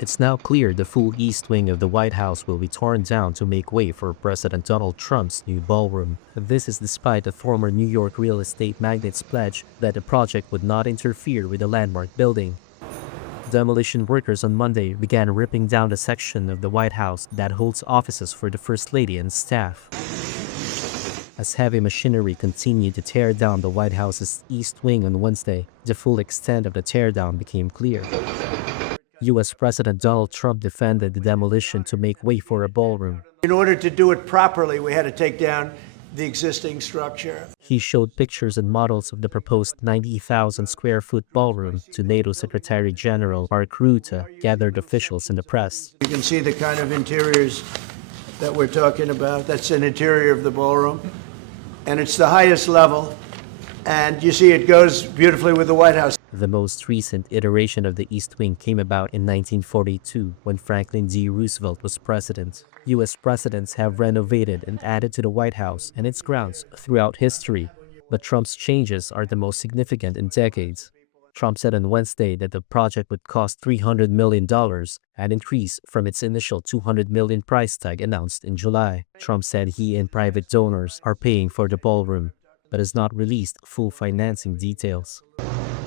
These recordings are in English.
It's now clear the full east wing of the White House will be torn down to make way for President Donald Trump's new ballroom. This is despite a former New York real estate magnate's pledge that the project would not interfere with the landmark building. Demolition workers on Monday began ripping down the section of the White House that holds offices for the First Lady and staff. As heavy machinery continued to tear down the White House's east wing on Wednesday, the full extent of the teardown became clear. U.S. President Donald Trump defended the demolition to make way for a ballroom. In order to do it properly, we had to take down the existing structure. He showed pictures and models of the proposed 90,000 square foot ballroom to NATO Secretary General Mark Rutte, gathered officials in the press. You can see the kind of interiors that we're talking about. That's an interior of the ballroom, and it's the highest level. And you see it goes beautifully with the White House. The most recent iteration of the East Wing came about in 1942 when Franklin D. Roosevelt was president. U.S. presidents have renovated and added to the White House and its grounds throughout history, but Trump's changes are the most significant in decades. Trump said on Wednesday that the project would cost $300 million, an increase from its initial $200 million price tag announced in July. Trump said he and private donors are paying for the ballroom, but has not released full financing details.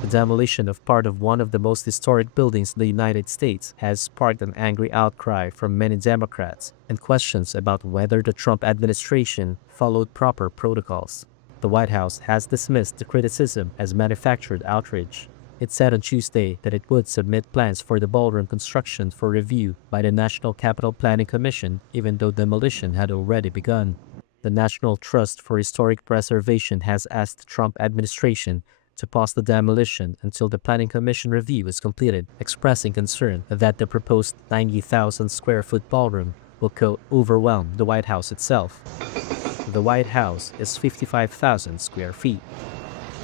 The demolition of part of one of the most historic buildings in the United States has sparked an angry outcry from many Democrats and questions about whether the Trump administration followed proper protocols. The White House has dismissed the criticism as manufactured outrage. It said on Tuesday that it would submit plans for the ballroom construction for review by the National Capital Planning Commission, even though demolition had already begun. The National Trust for Historic Preservation has asked the Trump administration to pause the demolition until the Planning Commission review is completed, expressing concern that the proposed 90,000 square foot ballroom will overwhelm the White House itself. The White House is 55,000 square feet.